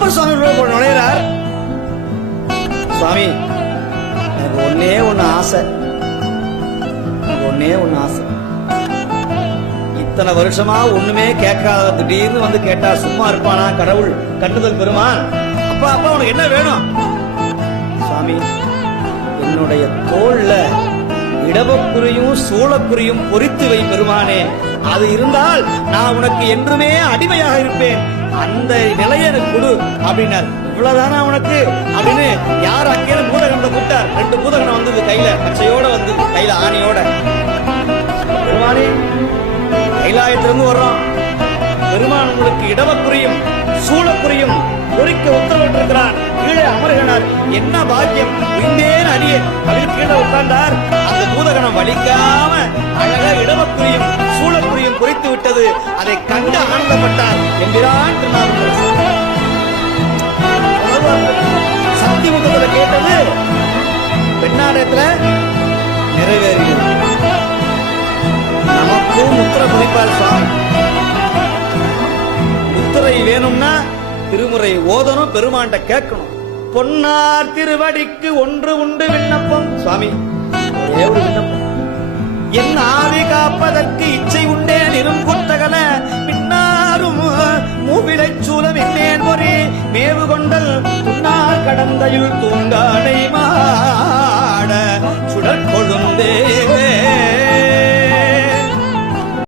அப்பர் சுவாமி நுழைகிறார். சுவாமி, எனக்கு ஒன்னே ஒண்ணு ஆசை, ஒன்னே ஒண்ணு ஆசை. இத்தனை வருஷமா ஒண்ணுமே கேட்காத திடீர்னு வந்து கேட்டா சும்மா இருப்பானா கடவுள் கண்டுதல் பெருமான்? அப்பா அப்பா உனக்கு என்ன வேணும்? சுவாமி, என்னுடைய தோல்ல இடவக்குறியும் சூளக்குறியும் பொறித்து வை பெருமானே. அது இருந்தால் நான் உனக்கு என்றுமே அடிமையாக இருப்பேன். அந்த நிலையை எனக்கு கொடு அப்படின்னார். இவ்வளவுதானா உனக்கு அப்படின்னு யார் அங்கே பூதகணத்தை கூட்டார். 2 பூதகணம் வந்தது கையில, பச்சையோட வந்து கையில ஆணியோட. பெருமானே, கைலாயத்திலிருந்து வர்றோம். பெருமான் உங்களுக்கு இடவக்குறியும் சூளக்குறியும் பொறிக்க உத்தரவிட்டிருக்கிறார். கீழே அமர்கிறார். என்ன பாக்கியம், உயிர்ந்தேன் அடியே அப்படின்னு கீழே உட்கார்ந்தார். அந்த பூதகணம் வலிக்காம அழகா இடவக்குறியும் சூளக்குறியும் பொறித்து விட்டது. அதை கண்டு ஆனந்தப்பட்டார் என்கிறான் திருநாவுக்கரசர். சக்தி முகத்துல கேட்டது பெண்ணாடத்துல நிறைவேறியது. நமக்கும் முத்திரை பதிப்பார் சுவாமி. முத்திரை வேணும்னா திருமுறை ஓதணும், பெருமாண்ட கேட்கணும். பொன்னார் திருவடிக்கு ஒன்று உண்டு விண்ணப்பம். சுவாமி, ஒரே ஒரு விண்ணப்பம். என் ஆவி காப்பதற்கு இச்சை உண்டேன் இரும் குத்தகல பின்னாரும் மூவிலை சூலம் என்னேன் பொறி மேவு கொண்டல் துண்ணார் கடந்தையுள் தூங்காடை மாட சுடற்கொழுந்தே